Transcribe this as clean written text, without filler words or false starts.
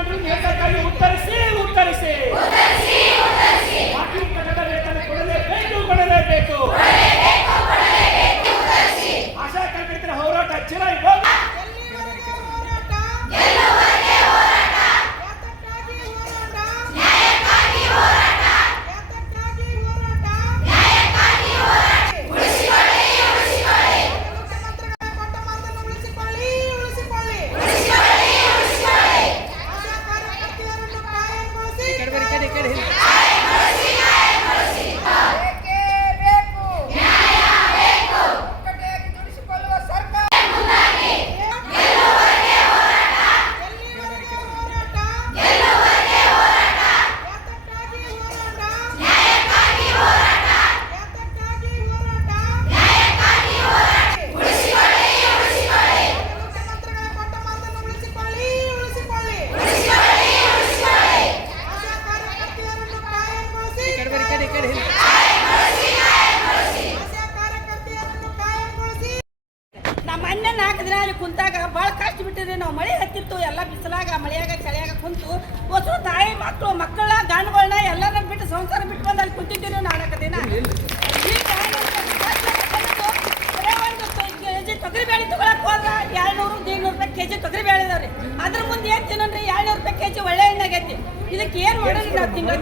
ಮುಖ್ಯಮಂತ್ರಿ ನೇತೃತ್ವದಲ್ಲಿ ಉತ್ತರಿಸಿ ಬಾಕಿ ಕಟ್ಟಡ ವೇತನ ಕೊಡಲೇಬೇಕು. ಆಶಾ ಕಾರ್ಯಕರ್ತರ ಹೋರಾಟ ಚಿರ ಕುಂತಾಗ ಭಾಳ ಕಷ್ಟ ಬಿಟ್ಟಿರಿ ನಾವು. ಮಳೆ ಹತ್ತಿತ್ತು, ಎಲ್ಲ ಬಿಸಿಲಾಗ ಮಳೆಯಾಗ ಚಳಿಯಾಗ ಕುಂತು ಹೊಸ ತಾಯಿ ಮಕ್ಕಳ ಗಂಡುಗಳನ್ನ ಎಲ್ಲರನ್ನ ಬಿಟ್ಟು ಸಂಸಾರ ಬಿಟ್ಟು ಬಂದು ಅಲ್ಲಿ ಕುಂತಿದ್ದೀವಿ ನಾಲ್ಕು ದಿನ. ಒಂದು ಕೆಜಿ ತೊಗರಿ ಬೇಳೆ ತಗೊಳಕ್ ಹೋದ್ರ 200-150 ರೂಪಾಯಿ ಕೆಜಿ ತೊಗರಿ ಬೇಳೆ ಇದಾವ್ರಿ. ಅದ್ರ ಮುಂದೆ ಏನ್ ತಿನ್ನೋನ್ರಿ 200 ರೂಪಾಯಿ ಕೆಜಿ ಒಳ್ಳೆ ಎಣ್ಣೆ ಆಗೈತಿ. ಇದಕ್ಕೆ ಏನ್ ಮಾಡೋದ್ರಿ ನಾವು ತಿಂಗಳ